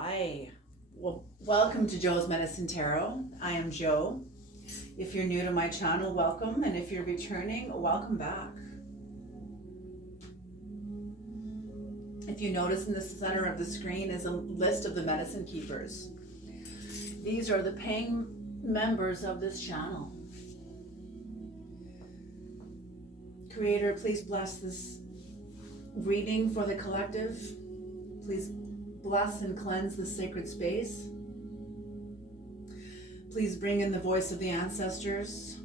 Hi. Well, welcome to Joe's Medicine Tarot. I am Joe. If you're new to my channel, welcome. And if you're returning, welcome back. If you notice, in the center of the screen is a list of the medicine keepers. These are the paying members of this channel. Creator, please bless this reading for the collective. Please bless and cleanse the sacred space. Please bring in the voice of the ancestors.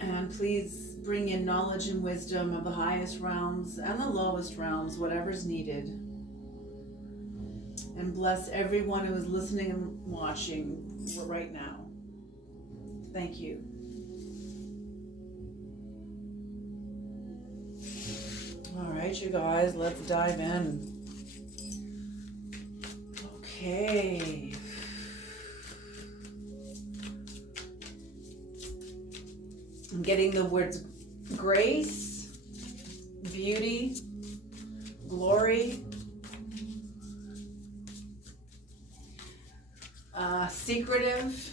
And please bring in knowledge and wisdom of the highest realms and the lowest realms, whatever's needed. And bless everyone who is listening and watching right now. Thank you. All right, you guys, let's dive in. Okay. I'm getting the words grace, beauty, glory, secretive.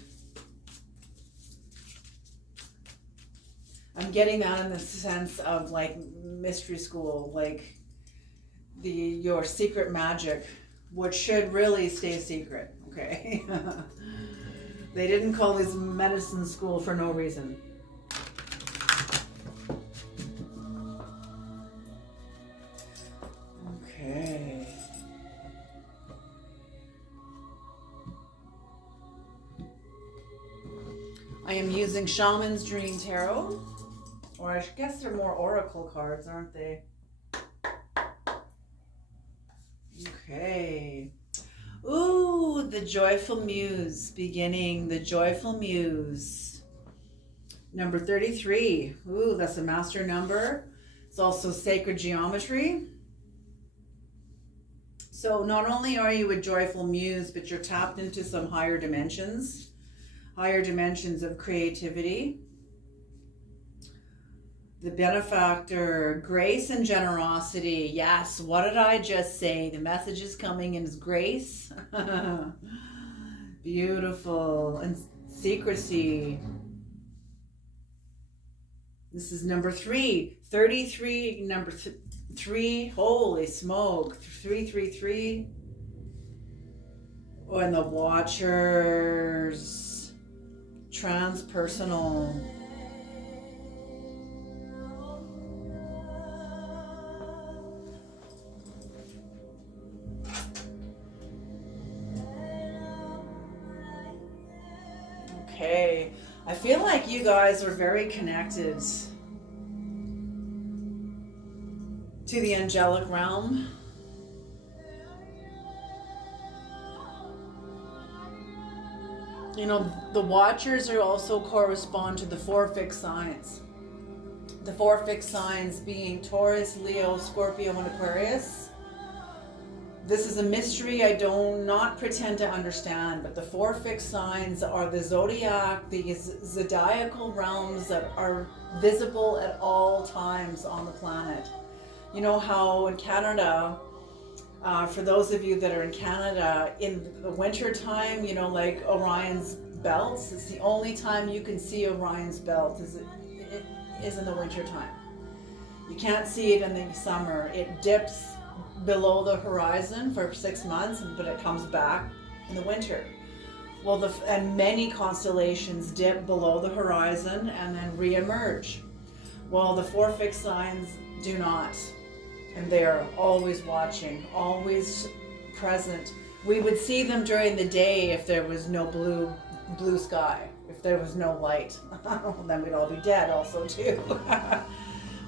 I'm getting that in the sense of like mystery school, like your secret magic, which should really stay secret, okay? They didn't call this medicine school for no reason. Okay. I am using Shaman's Dream Tarot. Or I guess they're more oracle cards, aren't they? Okay. Ooh, the Joyful Muse, beginning the Joyful Muse. Number 33. Ooh, that's a master number. It's also sacred geometry. So not only are you a joyful muse, but you're tapped into some higher dimensions of creativity. The benefactor, grace and generosity. Yes, what did I just say? The message is coming in as grace. Beautiful. And secrecy. This is number 3. 33, number 3. Holy smoke. 333. Oh, and the Watchers. Transpersonal. Okay, I feel like you guys are very connected to the angelic realm. You know, the Watchers are also correspond to the 4 fixed signs. The 4 fixed signs being Taurus, Leo, Scorpio, and Aquarius. This is a mystery I do not pretend to understand, but the 4 fixed signs are the zodiac, the zodiacal realms that are visible at all times on the planet. You know how in Canada, for those of you that are in Canada, in the winter time, you know, like Orion's belts, it's the only time you can see Orion's belt is in the winter time. You can't see it in the summer. It dips below the horizon for 6 months, but it comes back in the winter. Well, and many constellations dip below the horizon and then re-emerge. Well, the 4 fixed signs do not, and they are always watching, always present. We would see them during the day if there was no blue sky, if there was no light. Then we'd all be dead also too.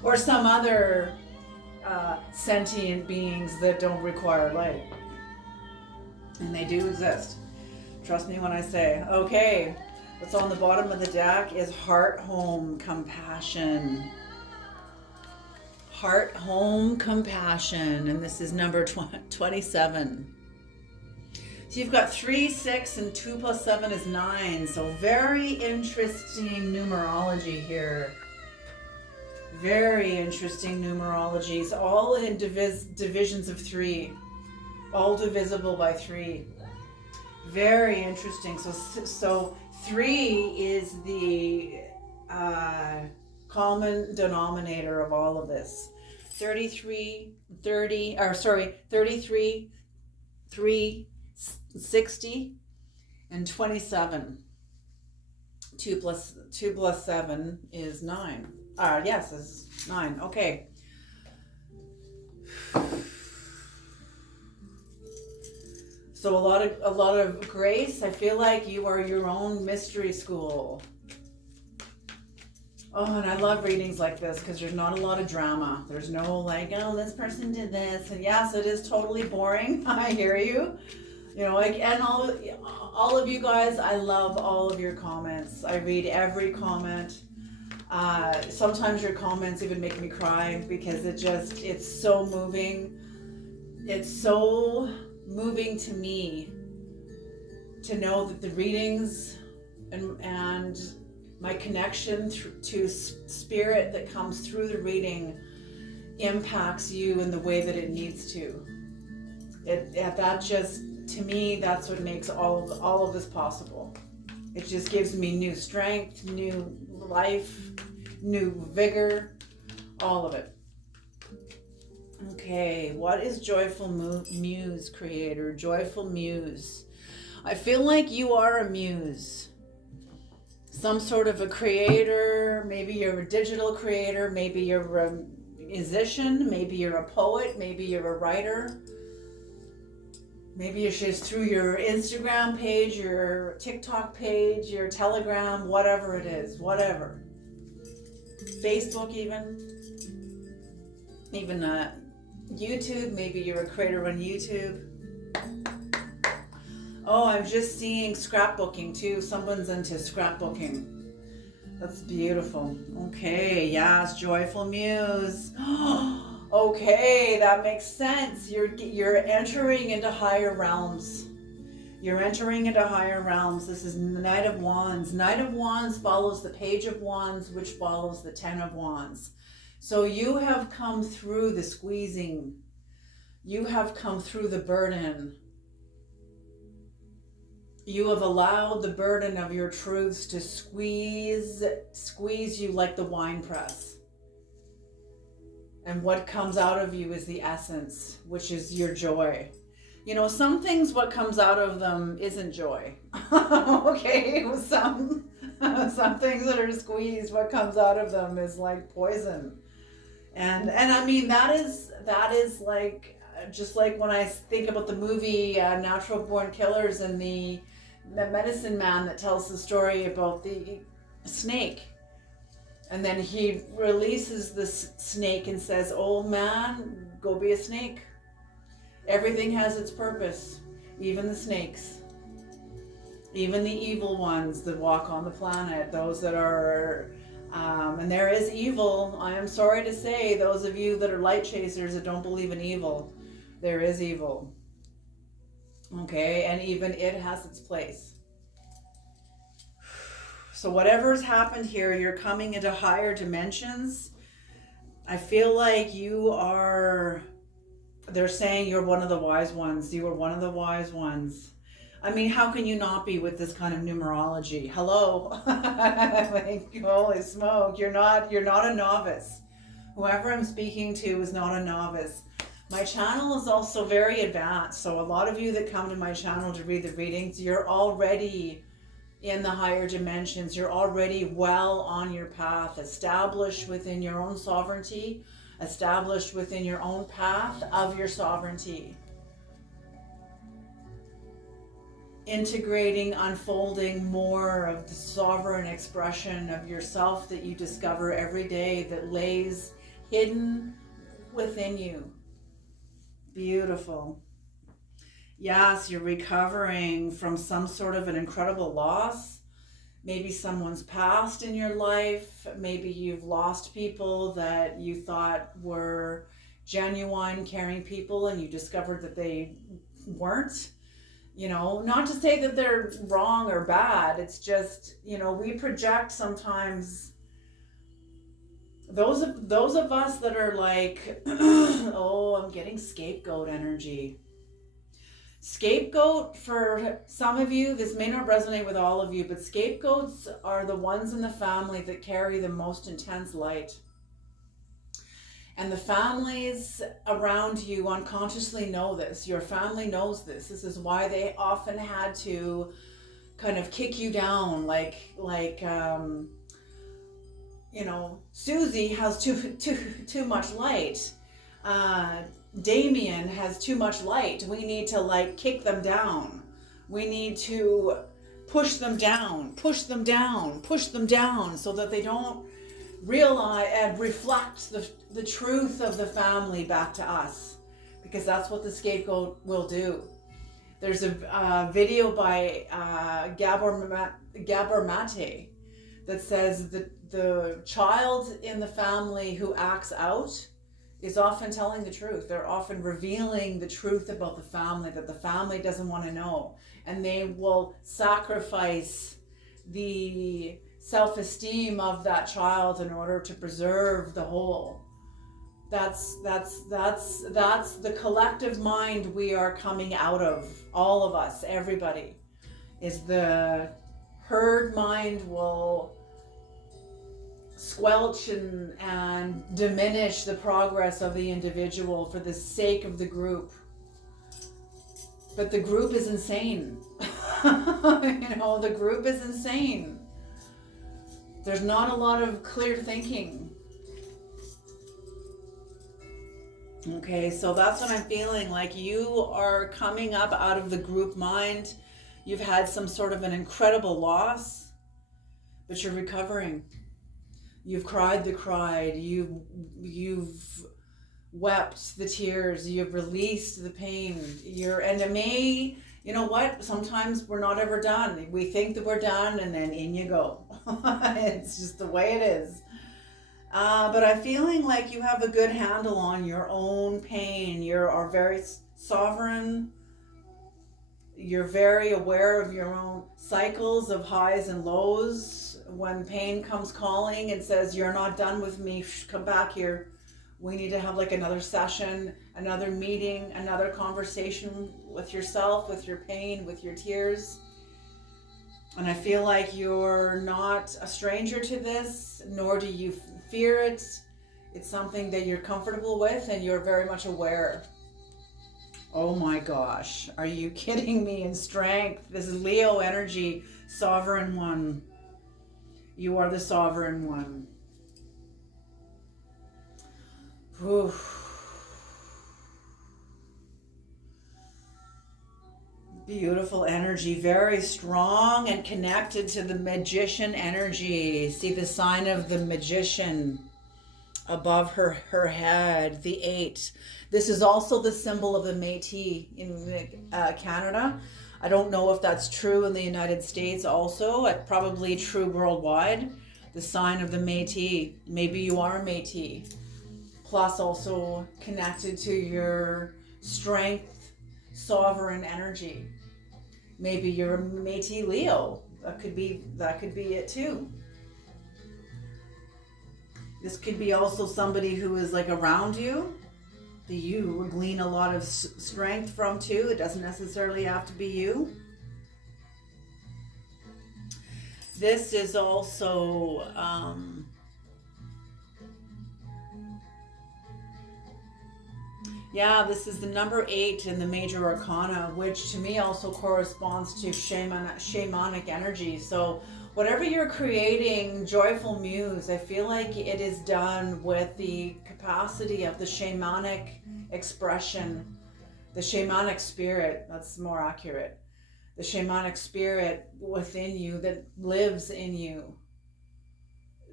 Or some other sentient beings that don't require light. And they do exist. Trust me when I say. Okay, what's on the bottom of the deck is heart, home, compassion. Heart, home, compassion. And this is number 27. So you've got 3, 6, and 2 plus 7 is 9. So very interesting numerology here. Very interesting numerologies, all in divisions of 3. all divisible by 3. Very interesting. So 3 is the common denominator of all of this. 33, 3, 60, and 27. 2 plus 7 is 9. Yes, is 9. Okay. So a lot of grace. I feel like you are your own mystery school. Oh, and I love readings like this because there's not a lot of drama. There's no like, oh, this person did this, and yes, it is totally boring. I hear you. You know, like, and all of you guys, I love all of your comments. I read every comment. Sometimes your comments even make me cry because it's so moving. It's so moving to me to know that the readings and my connection to spirit that comes through the reading impacts you in the way that it needs to. That just, to me, that's what makes all of this possible. It just gives me new strength, new life, new vigor, all of it. Okay, what is Joyful Muse, creator? Joyful Muse. I feel like you are a muse. Some sort of a creator. Maybe you're a digital creator. Maybe you're a musician. Maybe you're a poet. Maybe you're a writer. Maybe it's just through your Instagram page, your TikTok page, your Telegram, whatever it is. Whatever. Facebook even YouTube. Maybe you're a creator on YouTube. Oh, I'm just seeing scrapbooking too. Someone's into scrapbooking. That's beautiful. Okay, yes, Joyful Muse. Okay, that makes sense. You're entering into higher realms. You're entering into higher realms. This is the Knight of Wands. Knight of Wands follows the Page of Wands, which follows the Ten of Wands. So you have come through the squeezing. You have come through the burden. You have allowed the burden of your truths to squeeze you like the wine press. And what comes out of you is the essence, which is your joy. You know, some things, what comes out of them isn't joy. Okay, some things that are squeezed, what comes out of them is like poison. And I mean, that is like, just like when I think about the movie Natural Born Killers and the medicine man that tells the story about the snake. And then he releases the snake and says, old man, go be a snake. Everything has its purpose, even the snakes. Even the evil ones that walk on the planet, those that are, and there is evil. I am sorry to say, those of you that are light chasers that don't believe in evil, there is evil. Okay, and even it has its place. So whatever's happened here, you're coming into higher dimensions. I feel like they're saying you're one of the wise ones. You are one of the wise ones. I mean, how can you not be with this kind of numerology? Hello? Like, holy smoke, you're not a novice. Whoever I'm speaking to is not a novice. My channel is also very advanced. So a lot of you that come to my channel to read the readings, you're already in the higher dimensions. You're already well on your path, established within your own sovereignty, established within your own path of your sovereignty. Integrating, unfolding more of the sovereign expression of yourself that you discover every day that lays hidden within you. Beautiful. Yes, you're recovering from some sort of an incredible loss. Maybe someone's passed in your life. Maybe you've lost people that you thought were genuine, caring people, and you discovered that they weren't. You know, not to say that they're wrong or bad. It's just, you know, we project sometimes. Those of us that are like, oh, I'm getting scapegoat energy. Scapegoat, for some of you, this may not resonate with all of you, but scapegoats are the ones in the family that carry the most intense light. And the families around you unconsciously know this. Your family knows this. This is why they often had to kind of kick you down, Susie has too much light. Damien has too much light. We need to kick them down. We need to push them down, so that they don't realize and reflect the truth of the family back to us, because that's what the scapegoat will do. There's a video by Gabor Mate that says that the child in the family who acts out is often telling the truth. They're often revealing the truth about the family that the family doesn't want to know. And they will sacrifice the self-esteem of that child in order to preserve the whole. That's the collective mind we are coming out of. All of us, everybody, is the herd mind will squelch and diminish the progress of the individual for the sake of the group. But the group is insane. The group is insane. There's not a lot of clear thinking. Okay, so that's what I'm feeling. Like you are coming up out of the group mind. You've had some sort of an incredible loss, but you're recovering. You've cried the cry. You've wept the tears. You've released the pain. And it may, you know what? Sometimes we're not ever done. We think that we're done, and then in you go. It's just the way it is. But I'm feeling like you have a good handle on your own pain. You are very sovereign. You're very aware of your own cycles of highs and lows. When pain comes calling and says, you're not done with me, come back here. We need to have another session, another meeting, another conversation with yourself, with your pain, with your tears. And I feel like you're not a stranger to this, nor do you fear it. It's something that you're comfortable with and you're very much aware. Oh my gosh, are you kidding me? In strength, this is Leo energy, sovereign one. You are the sovereign one. Oof. Beautiful energy, very strong and connected to the magician energy. See the sign of the magician above her head, the 8. This is also the symbol of the Métis in Canada. I don't know if that's true in the United States also. It's probably true worldwide. The sign of the Métis. Maybe you are a Métis. Plus also connected to your strength, sovereign energy. Maybe you're a Métis Leo. That could be it too. This could be also somebody who is around you, that you would glean a lot of strength from too. It doesn't necessarily have to be you. This is also this is the number 8 in the major arcana, which to me also corresponds to shamanic energy. So whatever you're creating, joyful muse, I feel like it is done with the capacity of the shamanic expression, the shamanic spirit, that's more accurate. The shamanic spirit within you that lives in you,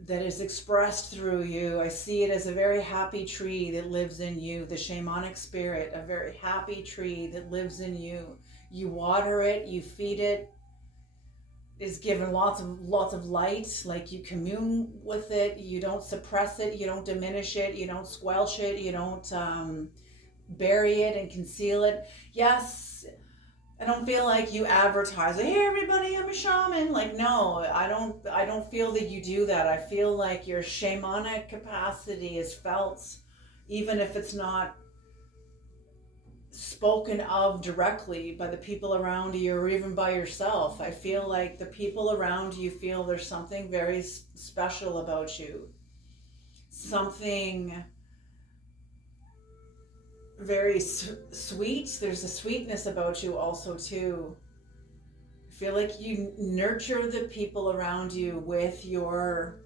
that is expressed through you. I see it as a very happy tree that lives in you, the shamanic spirit, a very happy tree that lives in you. You water it, you feed it, is given lots of light, you commune with it, you don't suppress it, you don't diminish it, you don't squelch it, you don't bury it and conceal it. Yes, I don't feel like you advertise, hey everybody, I'm a shaman. No, I don't feel that you do that. I feel like your shamanic capacity is felt, even if it's not spoken of directly by the people around you or even by yourself. I feel like the people around you feel there's something very special about you. Something very sweet. There's a sweetness about you also too. I feel like you nurture the people around you with your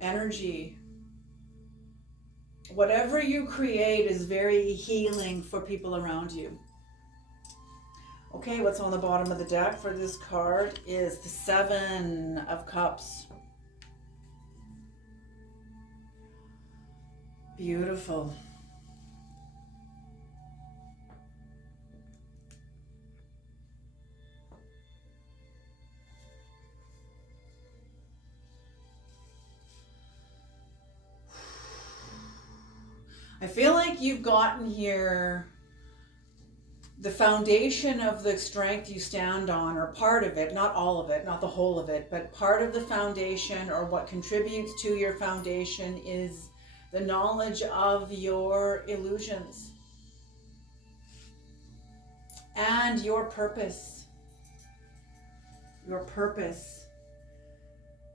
energy. Whatever you create is very healing for people around you. Okay, what's on the bottom of the deck for this card is the Seven of Cups. Beautiful. I feel like you've gotten here, the foundation of the strength you stand on, or part of it, not all of it, not the whole of it, but part of the foundation, or what contributes to your foundation, is the knowledge of your illusions and your purpose. Your purpose.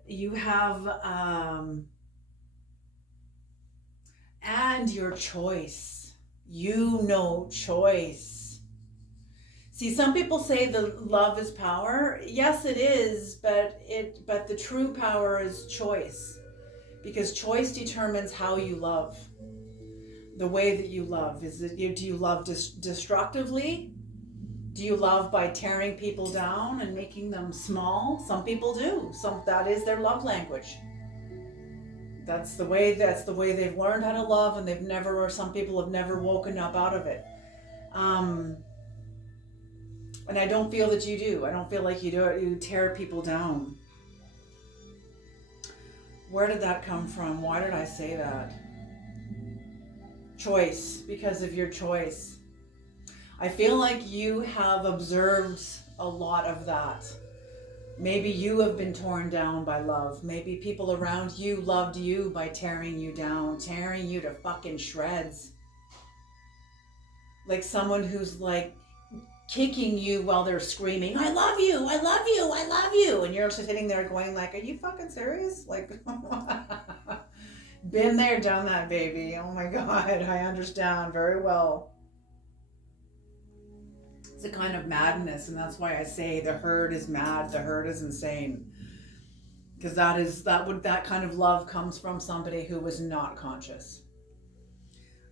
You have and your choice. You know choice. See, some people say the love is power. Yes, it is, but the true power is choice. Because choice determines how you love. The way that you love. Do you love destructively? Do you love by tearing people down and making them small? Some people do. That is their love language. That's the way they've learned how to love, and some people have never woken up out of it. And I don't feel that you do. I don't feel like you do it. You tear people down. Where did that come from? Why did I say that? Choice, because of your choice. I feel like you have observed a lot of that. Maybe you have been torn down by love. Maybe people around you loved you by tearing you down, tearing you to fucking shreds. Like someone who's like kicking you while they're screaming, I love you, I love you, I love you. And you're just sitting there going like, are you fucking serious? Like, been there, done that, baby. Oh my God, I understand very well. It's a kind of madness, and that's why I say the herd is mad, the herd is insane. Because that kind of love comes from somebody who was not conscious.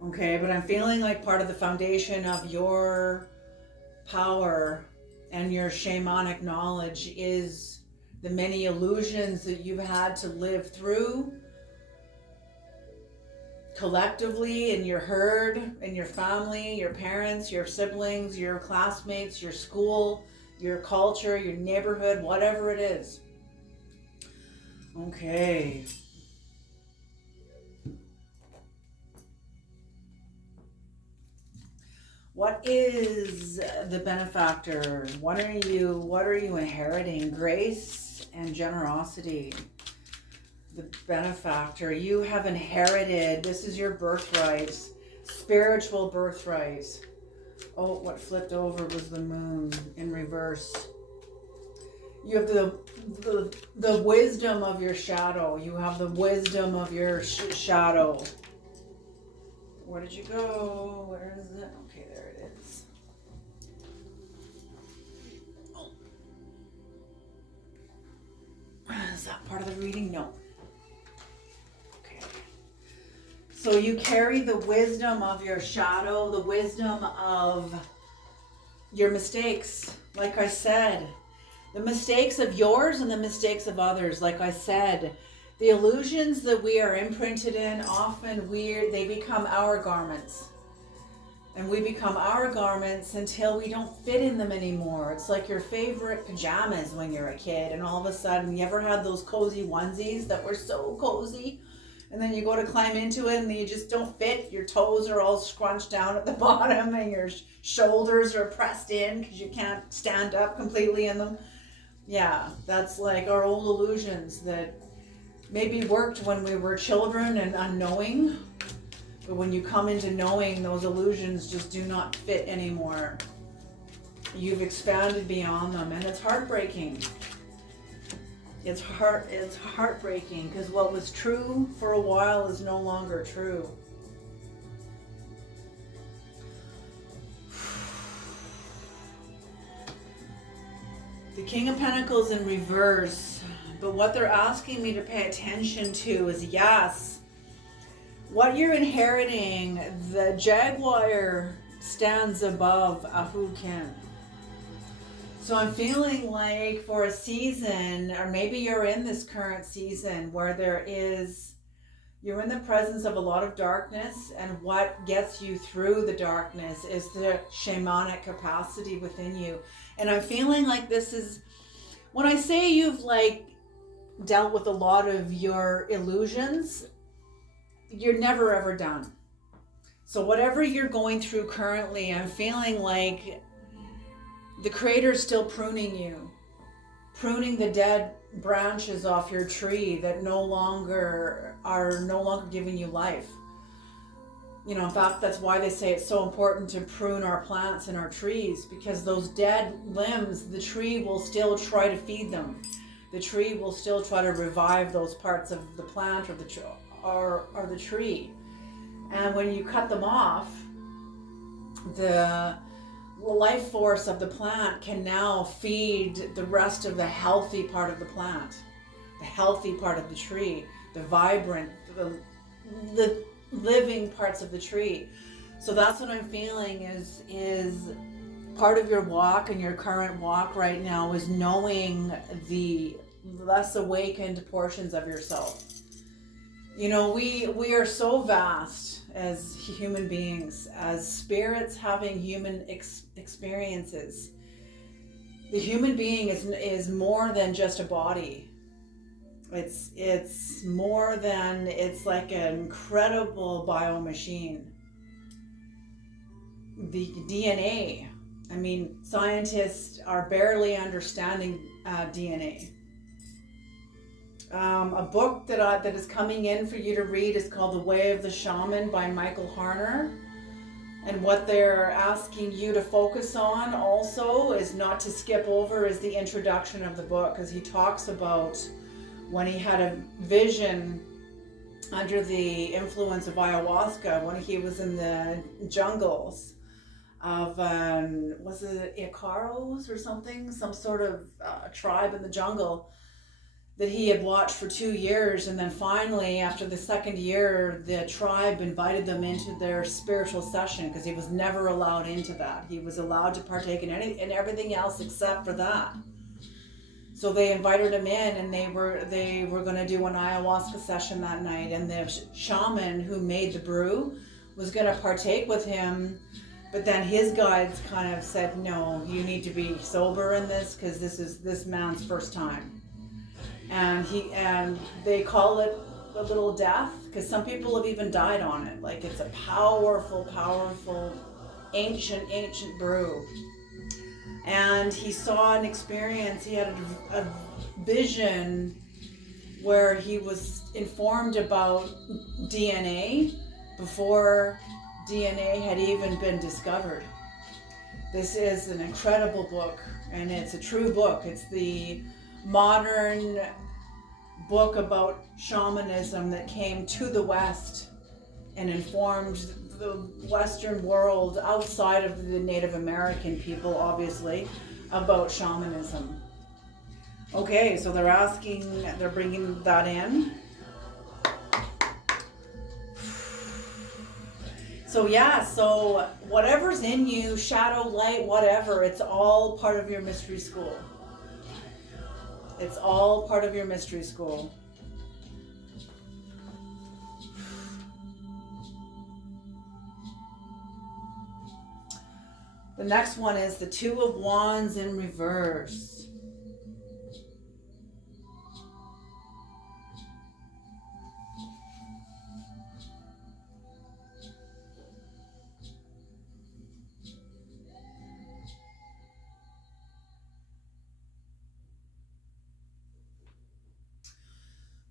Okay, but I'm feeling like part of the foundation of your power and your shamanic knowledge is the many illusions that you've had to live through collectively in your herd, in your family, your parents, your siblings, your classmates, your school, your culture, your neighborhood, whatever it is. Okay. What is the benefactor? What are you inheriting? Grace and generosity. The benefactor, you have inherited, this is your birthright, spiritual birthright. Oh, what flipped over was the moon in reverse. You have the wisdom of your shadow. You have the wisdom of your shadow. Where did you go? Where is it? Okay, there it is. Oh. Is that part of the reading? No. So you carry the wisdom of your shadow, the wisdom of your mistakes. Like I said, the mistakes of yours and the mistakes of others. Like I said, the illusions that we are imprinted in, often they become our garments. And we become our garments until we don't fit in them anymore. It's like your favorite pajamas when you're a kid, and all of a sudden, you ever had those cozy onesies that were so cozy? And then you go to climb into it and you just don't fit. Your toes are all scrunched down at the bottom and your shoulders are pressed in because you can't stand up completely in them. Yeah, that's like our old illusions that maybe worked when we were children and unknowing. But when you come into knowing, those illusions just do not fit anymore. You've expanded beyond them, and it's heartbreaking. It's heartbreaking, because what was true for a while is no longer true. The King of Pentacles in reverse, but what they're asking me to pay attention to is, yes, what you're inheriting, the Jaguar stands above Ahukin. So I'm feeling like for a season, or maybe you're in this current season where you're in the presence of a lot of darkness, and what gets you through the darkness is the shamanic capacity within you. And I'm feeling like this is, when I say you've like dealt with a lot of your illusions, you're never ever done. So whatever you're going through currently, I'm feeling like the Creator's still pruning you, pruning the dead branches off your tree that are no longer giving you life. You know, in fact, that's why they say it's so important to prune our plants and our trees, because those dead limbs, the tree will still try to feed them. The tree will still try to revive those parts of the plant or the tree. And when you cut them off, the life force of the plant can now feed the rest of the healthy part of the plant, the healthy part of the tree, the vibrant, the living parts of the tree. So that's what I'm feeling is part of your walk, and your current walk right now is knowing the less awakened portions of yourself. You know, we are so vast as human beings, as spirits having human experiences. The human being is more than just a body. It's more than, it's like an incredible bio machine. The DNA, I mean, scientists are barely understanding DNA. A book that is coming in for you to read is called The Way of the Shaman by Michael Harner. And what they're asking you to focus on also is not to skip over is the introduction of the book, because he talks about when he had a vision under the influence of ayahuasca when he was in the jungles of, was it Icaros or something? Some sort of tribe in the jungle that he had watched for 2 years, and then finally after the second year the tribe invited them into their spiritual session, because he was never allowed into that. He was allowed to partake in everything else except for that. So they invited him in, and they were going to do an ayahuasca session that night, and the shaman who made the brew was going to partake with him, but then his guides kind of said, no, you need to be sober in this, because this is this man's first time. And they call it a little death, because some people have even died on it. Like, it's a powerful, ancient brew. And he saw an experience, he had a vision where he was informed about DNA before DNA had even been discovered. This is an incredible book, and it's a true book. It's the modern book about shamanism that came to the West and informed the Western world outside of the Native American people, obviously, about shamanism. Okay, so they're bringing that in. So yeah, so whatever's in you, shadow, light, whatever, it's all part of your mystery school. It's all part of your mystery school. The next one is the Two of Wands in reverse.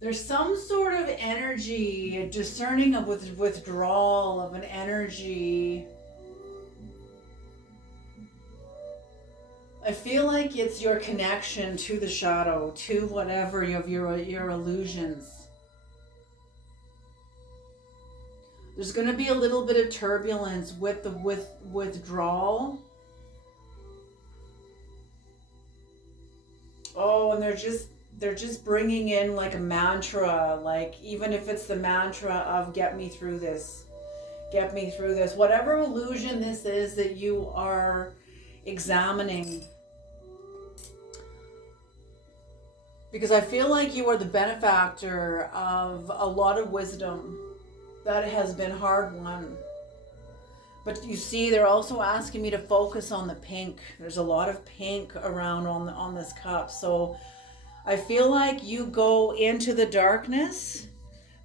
There's some sort of energy, discerning of withdrawal of an energy. I feel like it's your connection to the shadow, to whatever of your illusions. There's going to be a little bit of turbulence with the withdrawal. Oh, and they're just bringing in like a mantra, like even if it's the mantra of get me through this, whatever illusion this is that you are examining. Because I feel like you are the benefactor of a lot of wisdom that has been hard won. But you see, they're also asking me to focus on the pink. There's a lot of pink around on this cup. So I feel like you go into the darkness,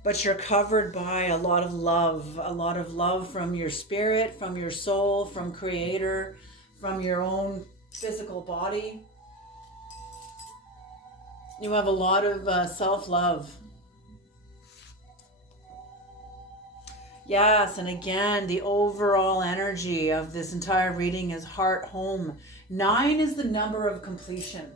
but you're covered by a lot of love from your spirit, from your soul, from Creator, from your own physical body. You have a lot of self-love. Yes, and again, the overall energy of this entire reading is heart home. 9 is the number of completion.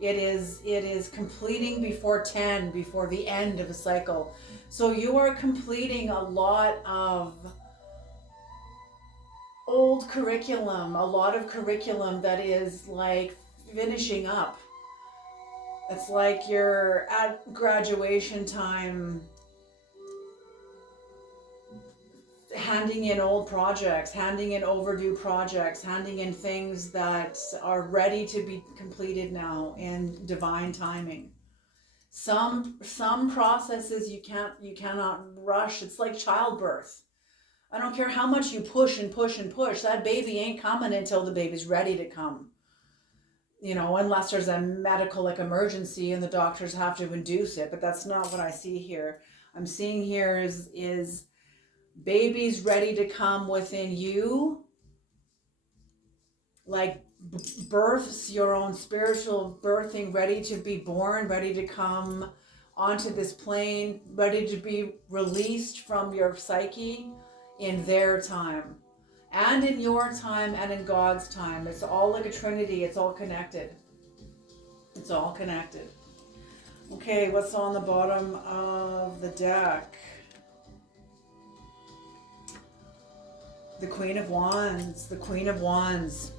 It is completing before 10, before the end of a cycle. So you are completing a lot of old curriculum, a lot of curriculum that is like finishing up. It's like you're at graduation time, handing in old projects, handing in overdue projects, handing in things that are ready to be completed now in divine timing. Some processes you cannot rush. It's like childbirth. I don't care how much you push and push and push. That baby ain't coming until the baby's ready to come. You know, unless there's a medical emergency and the doctors have to induce it, but that's not what I see here. I'm seeing here is babies ready to come within you, like births, your own spiritual birthing, ready to be born, ready to come onto this plane, ready to be released from your psyche in their time. And in your time and in God's time. It's all like a trinity. It's all connected. It's all connected. Okay, what's on the bottom of the deck? The Queen of Wands. The Queen of Wands.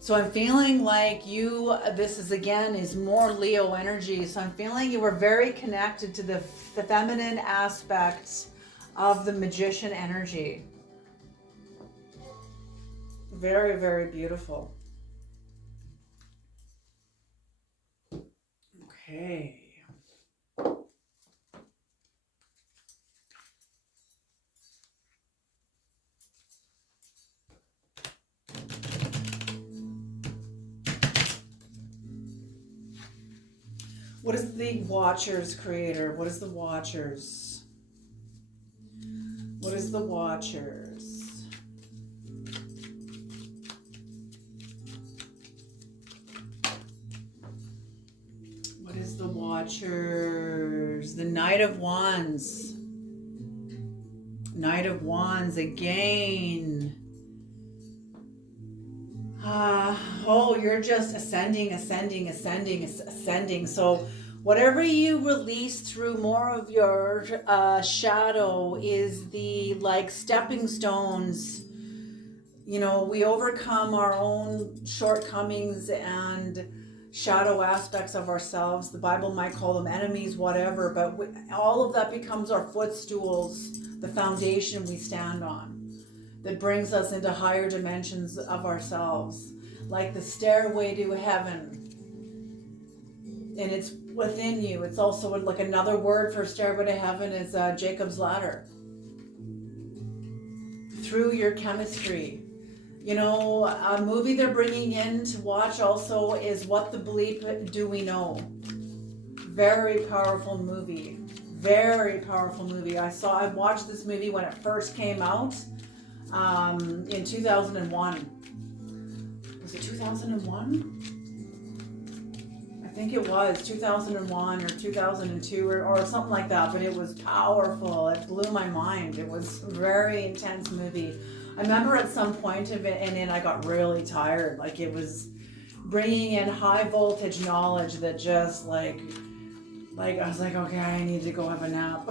So I'm feeling like this is more Leo energy. So I'm feeling you were very connected to the feminine aspects of the magician energy. Very, very beautiful. Okay. What is the Watcher's creator? What is the Watcher's? What is the Watcher's? What is the Watchers? The Knight of Wands. Knight of Wands again. You're just ascending. So whatever you release through more of your shadow is the stepping stones. You know, we overcome our own shortcomings and shadow aspects of ourselves. The Bible might call them enemies, whatever, but all of that becomes our footstools, the foundation we stand on, that brings us into higher dimensions of ourselves, like the stairway to heaven. And it's within you. It's also like another word for stairway to heaven is Jacob's ladder. Through your chemistry. You know, a movie they're bringing in to watch also is What the Bleep Do We Know? Very powerful movie. Very powerful movie. I watched this movie when it first came out in 2001. Was it 2001? I think it was 2001 or 2002 or something like that, but it was powerful. It blew my mind. It was a very intense movie. I remember at some point of it, and then I got really tired. Like, it was bringing in high voltage knowledge that just like I was like, okay, I need to go have a nap.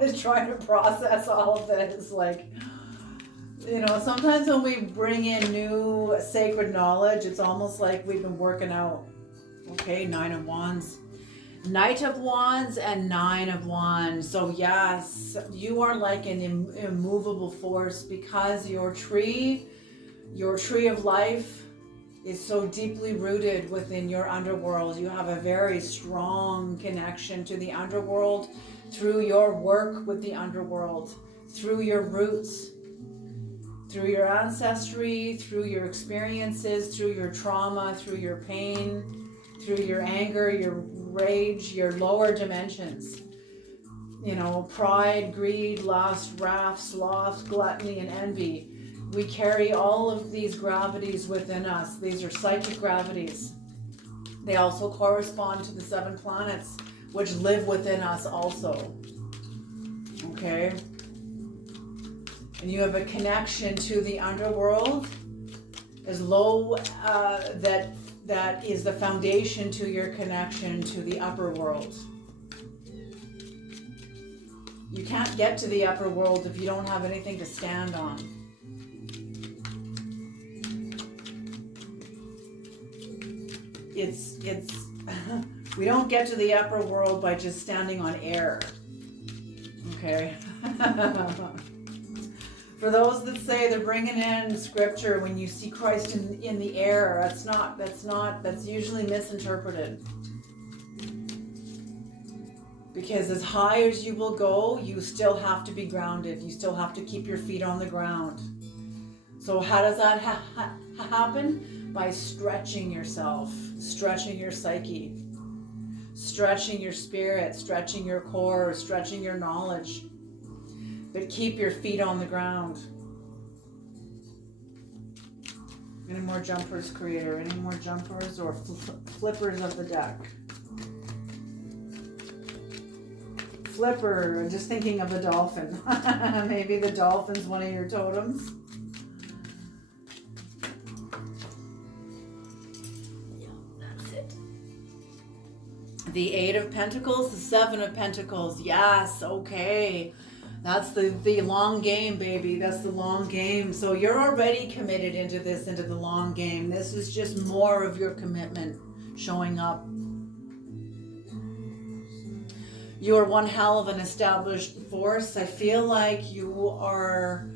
Just trying to process all of this. Like, sometimes when we bring in new sacred knowledge, it's almost like we've been working out. Okay, Nine of Wands. Knight of Wands and Nine of Wands. So yes, you are like an immovable force because your tree of life is so deeply rooted within your underworld. You have a very strong connection to the underworld through your work with the underworld, through your roots, through your ancestry, through your experiences, through your trauma, through your pain, through your anger, your rage, your lower dimensions. Pride, greed, lust, wrath, sloth, gluttony, and envy. We carry all of these gravities within us. These are psychic gravities. They also correspond to the 7 planets, which live within us also. Okay? And you have a connection to the underworld as low, that is the foundation to your connection to the upper world. You can't get to the upper world if you don't have anything to stand on. It's we don't get to the upper world by just standing on air. Okay? For those that say they're bringing in scripture when you see Christ in the air, that's usually misinterpreted. Because as high as you will go, you still have to be grounded. You still have to keep your feet on the ground. So how does that happen? By stretching yourself, stretching your psyche, stretching your spirit, stretching your core, stretching your knowledge. But keep your feet on the ground. Any more jumpers, creator? Any more jumpers or flippers of the deck? Flipper, I'm just thinking of the dolphin. Maybe the dolphin's one of your totems. Yeah, that's it. The 8 of Pentacles, the 7 of Pentacles. Yes, okay. That's the long game, baby. That's the long game. So you're already committed into the long game. This is just more of your commitment showing up. You are one hell of an established force. I feel like your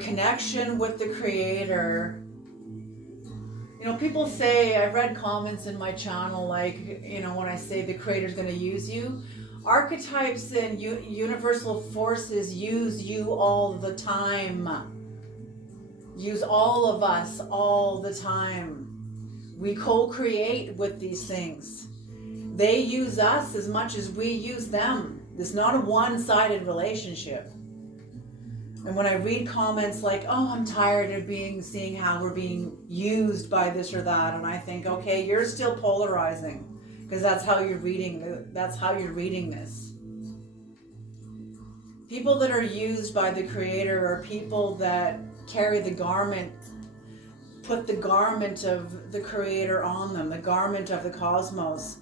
connection with the Creator. People say, I've read comments in my channel like, when I say the Creator's going to use you. Archetypes and universal forces use you all the time. Use all of us all the time. We co-create with these things. They use us as much as we use them. It's not a one-sided relationship. And when I read comments like, oh, I'm tired of seeing how we're being used by this or that, and I think, okay, you're still polarizing. Because that's how you're reading this. People that are used by the Creator are people that carry the garment, put the garment of the Creator on them, the garment of the cosmos.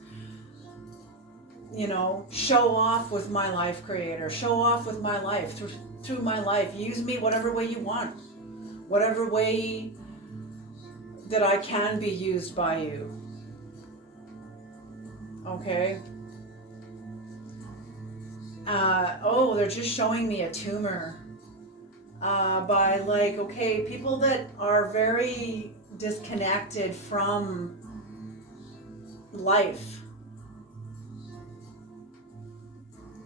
Show off with my life, Creator. Show off with my life, through my life. Use me whatever way you want. Whatever way that I can be used by you. Okay. They're just showing me a tumor. By people that are very disconnected from life.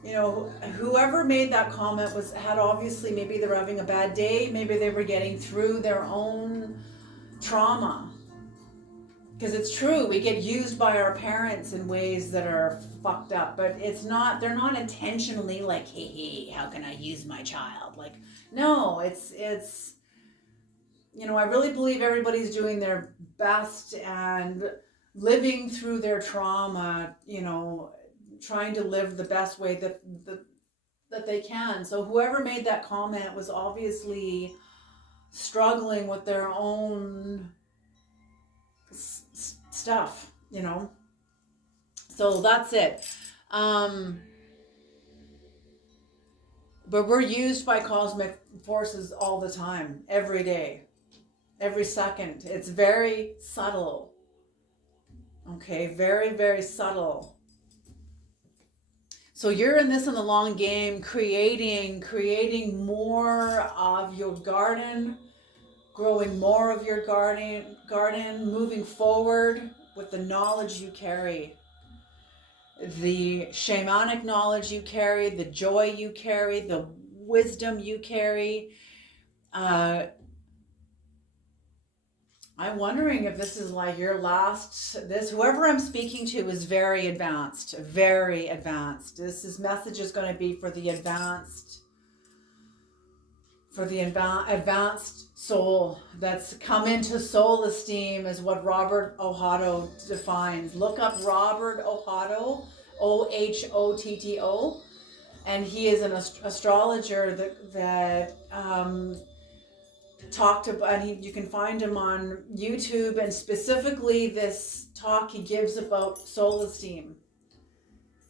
Whoever made that comment had obviously, maybe they were having a bad day, maybe they were getting through their own trauma. Because it's true, we get used by our parents in ways that are fucked up, but they're not intentionally like, hey, how can I use my child? Like, no, it's I really believe everybody's doing their best, and living through their trauma, trying to live the best way that they can. So whoever made that comment was obviously struggling with their own stuff, So that's it. But we're used by cosmic forces all the time, every day, every second. It's very subtle. Okay, very, very subtle. So you're in this in the long game, creating more of your garden, growing more of your garden, moving forward with the knowledge you carry, the shamanic knowledge you carry, the joy you carry, the wisdom you carry. I'm wondering if this is like your last, whoever I'm speaking to is very advanced, very advanced. This message is going to be for the advanced soul that's come into soul esteem, is what Robert Ohotto defines. Look up Robert Ohotto, Ohotto, and he is an astrologer that talked about, and you can find him on YouTube, and specifically this talk he gives about soul esteem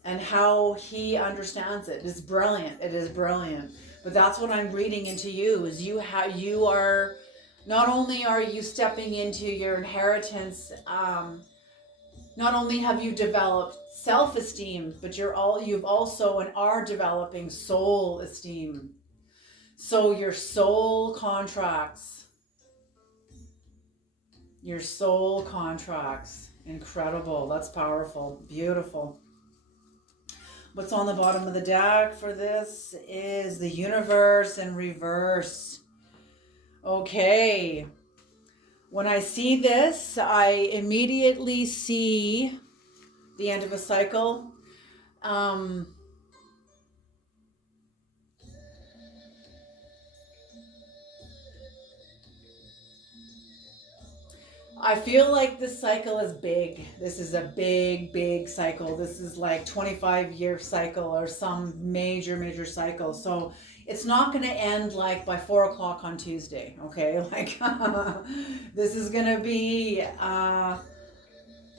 and how he understands it. It's brilliant. It is brilliant. But that's what I'm reading into you, is you are, not only are you stepping into your inheritance, not only have you developed self-esteem, but you've also and are developing soul esteem. So your soul contracts. Incredible. That's powerful. Beautiful. What's on the bottom of the deck for this is the universe in reverse. Okay. When I see this, I immediately see the end of a cycle. I feel like this cycle is big. This is a big, big cycle. This is like 25-year cycle or some major cycle. So it's not going to end like by 4 o'clock on Tuesday. Okay. Like this is going to be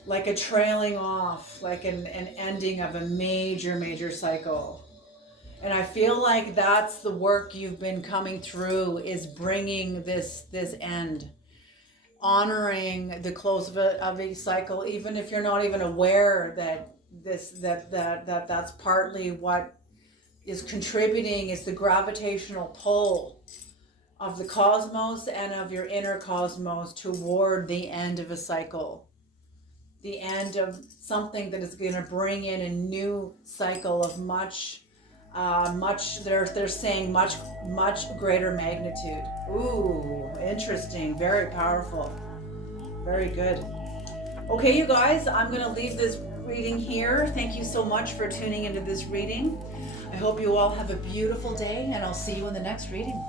like a trailing off, like an ending of a major cycle. And I feel like that's the work you've been coming through, is bringing this end. Honoring the close of a cycle, even if you're not even aware that that's partly what is contributing, is the gravitational pull of the cosmos and of your inner cosmos toward the end of a cycle, the end of something that is going to bring in a new cycle of much they're saying much greater magnitude. Ooh, interesting. Very powerful. Very good. Okay, you guys, I'm going to leave this reading here. Thank you so much for tuning into this reading. I hope you all have a beautiful day, and I'll see you in the next reading.